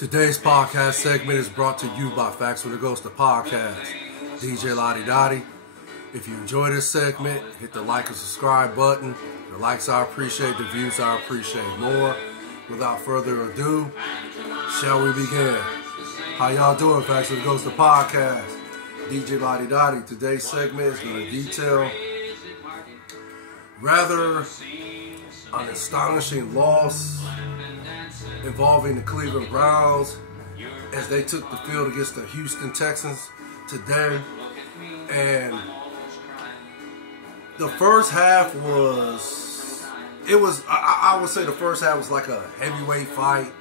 Today's podcast segment is brought to you by Facts with a Ghost, the podcast. DJ Lottie Dottie. If you enjoy this segment, hit the like and subscribe button. The likes I appreciate, the views I appreciate more. Without further ado, shall we begin? How y'all doing, Facts with a Ghost, the podcast? DJ Lottie Dottie. Today's segment is going to detail rather an astonishing loss involving the Cleveland Browns as they took the field against the Houston Texans today. And the first half I would say the first half was like a heavyweight fight.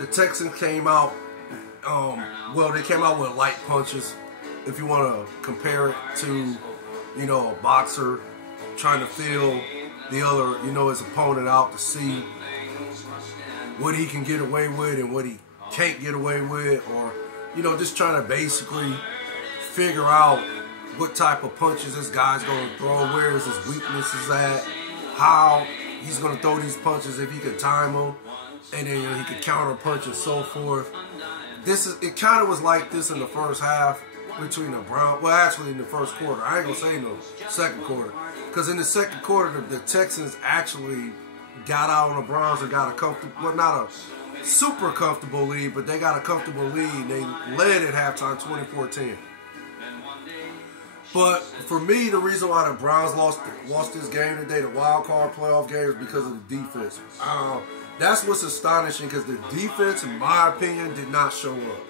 The Texans came out, they came out with light punches. If you want to compare it to, a boxer trying to feel the other, his opponent out to see what he can get away with and what he can't get away with, or, just trying to basically figure out what type of punches this guy's going to throw, where is his weaknesses at, how he's going to throw these punches, if he can time them, and then he can counter punch and so forth. It kind of was like this in the first half between the Browns. Well, actually in the first quarter. I ain't going to say no second quarter. Because in the second quarter, the Texans actually got out on the Browns and got a comfortable, well, not a super comfortable lead, but they got a comfortable lead. They led at halftime 24-10. But for me, the reason why the Browns lost this game today, the wild card playoff game, is because of the defense. That's what's astonishing, because the defense, in my opinion, did not show up.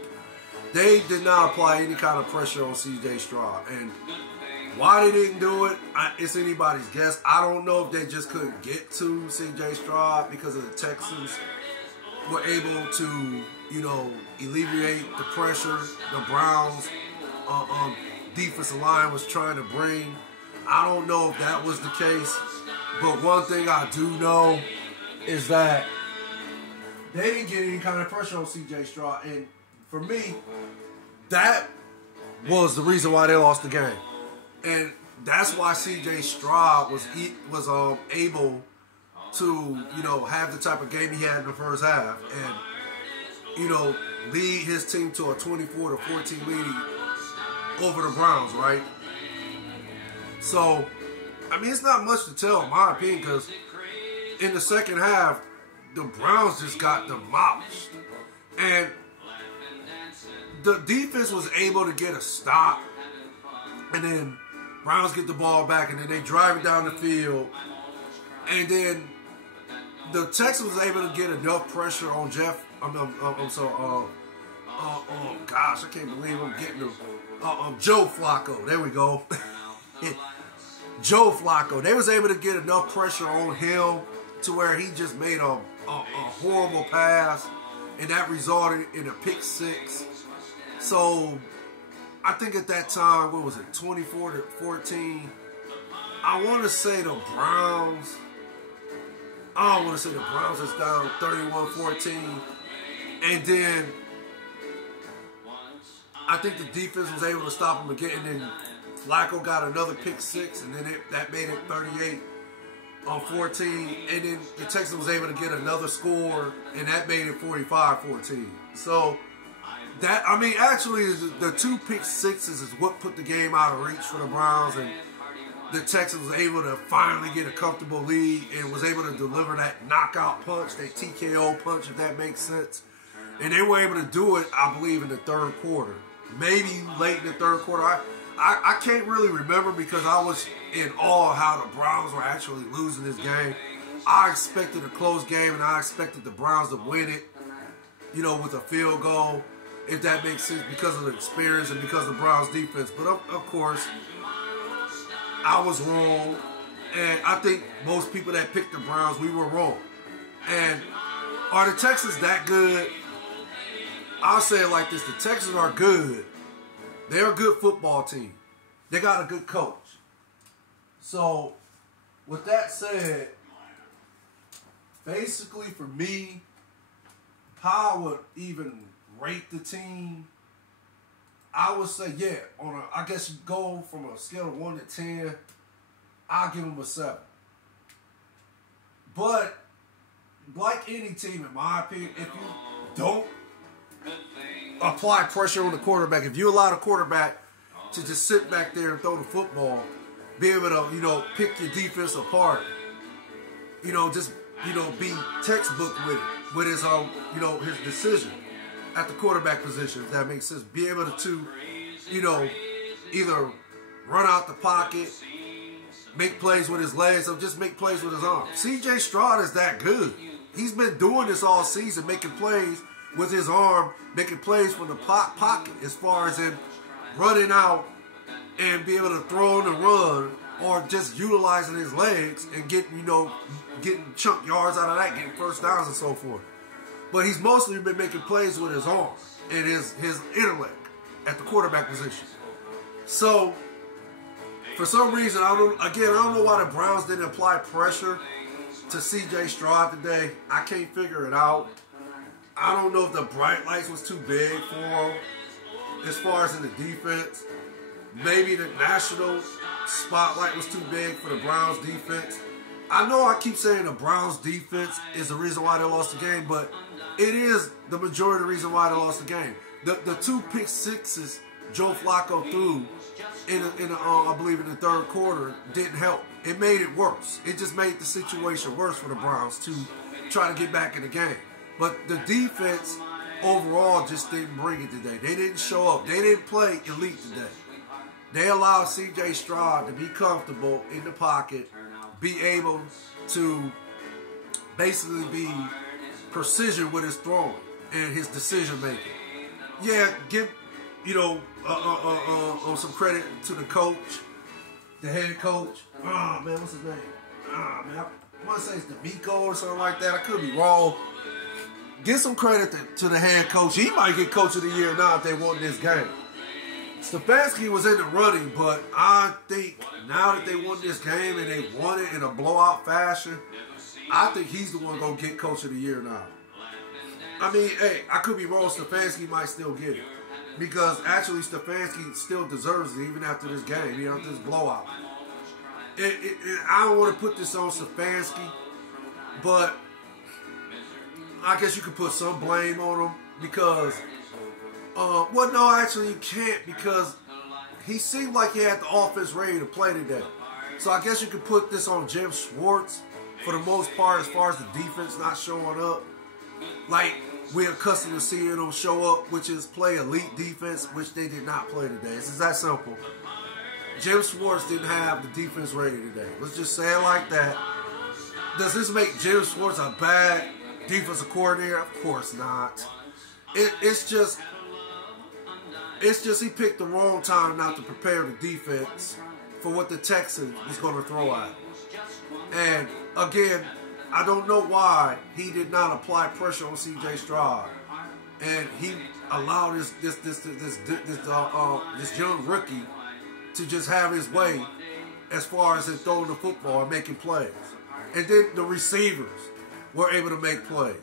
They did not apply any kind of pressure on C.J. Stroud. And why they didn't do it, it's anybody's guess. I don't know if they just couldn't get to C.J. Stroud because of the Texans were able to, alleviate the pressure the Browns defensive line was trying to bring. I don't know if that was the case, but one thing I do know is that they didn't get any kind of pressure on C.J. Stroud, and for me, that was the reason why they lost the game. And that's why C.J. Stroud was able to, have the type of game he had in the first half and, lead his team to a 24-14 lead over the Browns, right? So, it's not much to tell, in my opinion, because in the second half, the Browns just got demolished. And the defense was able to get a stop, and then Browns get the ball back, and then they drive it down the field. And then the Texans was able to get enough pressure on I can't believe I'm getting them. Joe Flacco. There we go. Joe Flacco. They was able to get enough pressure on him to where he just made a horrible pass, and that resulted in a pick six. So I think at that time, 24-14? I want to say the Browns. I don't want to say the Browns is down 31-14. And then I think the defense was able to stop them again. And then Flacco got another pick six. And then that made it 38-14. And then the Texans was able to get another score. And that made it 45-14. So actually, the two pick sixes is what put the game out of reach for the Browns, and the Texans was able to finally get a comfortable lead and was able to deliver that knockout punch, that TKO punch, if that makes sense. And they were able to do it, I believe, in the third quarter, maybe late in the third quarter. I can't really remember because I was in awe how the Browns were actually losing this game. I expected a close game, and I expected the Browns to win it, with a field goal, if that makes sense, because of the experience and because of the Browns defense. But of course, I was wrong. And I think most people that picked the Browns, we were wrong. And are the Texans that good? I'll say it like this. The Texans are good. They're a good football team. They got a good coach. So, with that said, basically for me, how I would even rate the team, I would say, I guess you go from a scale of 1 to 10, I'll give them a 7. But like any team, in my opinion, if you don't apply pressure on the quarterback, if you allow the quarterback to just sit back there and throw the football, be able to, pick your defense apart, just, be textbook with his, his decision at the quarterback position, if that makes sense. Be able to, either run out the pocket, make plays with his legs, or just make plays with his arm. C.J. Stroud is that good. He's been doing this all season, making plays with his arm, making plays from the pocket, as far as him running out and be able to throw on the run, or just utilizing his legs and getting chunk yards out of that, getting first downs and so forth. But he's mostly been making plays with his arm and his intellect at the quarterback position. So, for some reason, I don't know why the Browns didn't apply pressure to C.J. Stroud today. I can't figure it out. I don't know if the bright lights was too big for him as far as in the defense. Maybe the national spotlight was too big for the Browns defense. I know I keep saying the Browns defense is the reason why they lost the game, but it is the majority of the reason why they lost the game. The 2 pick sixes Joe Flacco threw I believe in the third quarter didn't help. It made it worse. It just made the situation worse for the Browns to try to get back in the game. But the defense overall just didn't bring it today. They didn't show up. They didn't play elite today. They allowed C.J. Stroud to be comfortable in the pocket, be able to basically be precision with his throwing and his decision making. Yeah, give some credit to the coach, the head coach. Oh man, what's his name? Man, I want to say it's D'Amico or something like that. I could be wrong. Give some credit to the head coach. He might get coach of the year now if they won this game. Stefanski was in the running, but I think now that they won this game and they won it in a blowout fashion, I think he's the one going to get coach of the year now. I mean, hey, I could be wrong. Stefanski might still get it. Because actually Stefanski still deserves it even after this game, after this blowout. I don't want to put this on Stefanski, but I guess you could put some blame on him because, no, actually you can't, because he seemed like he had the offense ready to play today. So I guess you could put this on Jim Schwartz for the most part as far as the defense not showing up. Like we're accustomed to seeing them show up, which is play elite defense, which they did not play today. It's that simple. Jim Schwartz didn't have the defense ready today. Let's just say it like that. Does this make Jim Schwartz a bad defensive coordinator? Of course not. It's just he picked the wrong time not to prepare the defense for what the Texans was going to throw at him. And again, I don't know why he did not apply pressure on C.J. Stroud, and he allowed this young rookie to just have his way as far as in throwing the football and making plays. And then the receivers were able to make plays.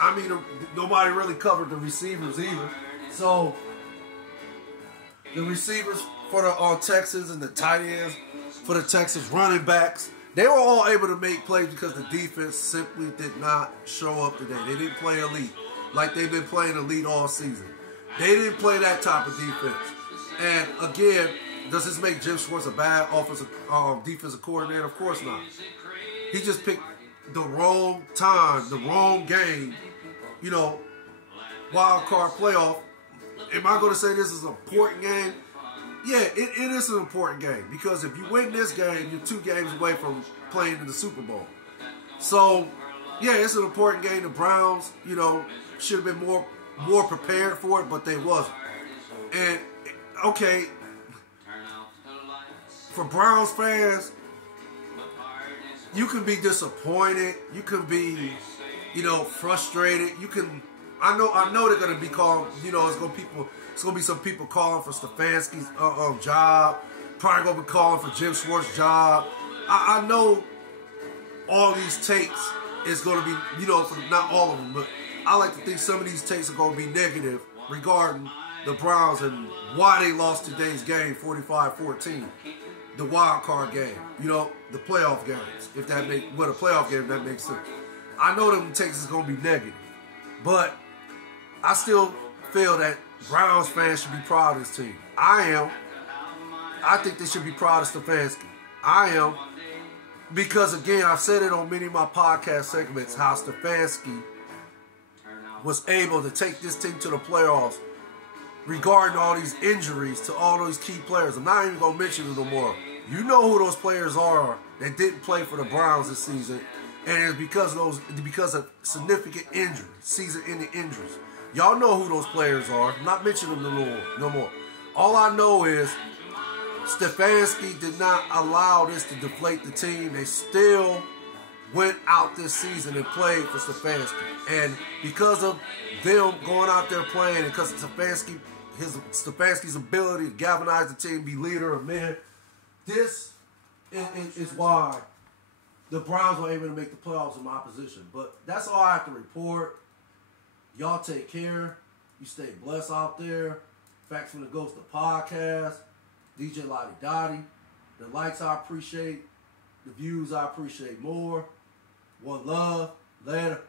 I mean, nobody really covered the receivers either. So the receivers for the Texans and the tight ends for the Texans, running backs, they were all able to make plays because the defense simply did not show up today. They didn't play elite like they've been playing elite all season. They didn't play that type of defense. And again, does this make Jim Schwartz a bad defensive coordinator? Of course not. He just picked the wrong time, the wrong game, wild card playoff. Am I going to say this is an important game? Yeah, it is an important game because if you win this game, you're 2 games away from playing in the Super Bowl. So, yeah, it's an important game. The Browns, should have been more prepared for it, but they wasn't. And, okay, for Browns fans, you can be disappointed. You can be, frustrated. You can. I know they're gonna be calling. It's gonna be some people calling for Stefanski's job. Probably gonna be calling for Jim Schwartz's job. I know all these takes is gonna be, for not all of them, but I like to think some of these takes are gonna be negative regarding the Browns and why they lost today's game, 45-14. The wild card game, the playoff games. If that makes a playoff game, that makes sense. I know them takes is gonna be negative, but I still feel that Browns fans should be proud of this team. I am. I think they should be proud of Stefanski. I am. Because, again, I've said it on many of my podcast segments, how Stefanski was able to take this team to the playoffs regarding all these injuries to all those key players. I'm not even going to mention it no more. You know who those players are that didn't play for the Browns this season, and it's because of significant injuries, season-ending injuries. Y'all know who those players are. I'm not mentioning them no more. All I know is Stefanski did not allow this to deflate the team. They still went out this season and played for Stefanski. And because of them going out there playing, and because of Stefanski's ability to galvanize the team, be leader of men, this is why the Browns were able to make the playoffs in my position. But that's all I have to report. Y'all take care. You stay blessed out there. Facts from the Ghost of Podcast. DJ Lottie Dottie. The likes I appreciate. The views I appreciate more. One love. Later.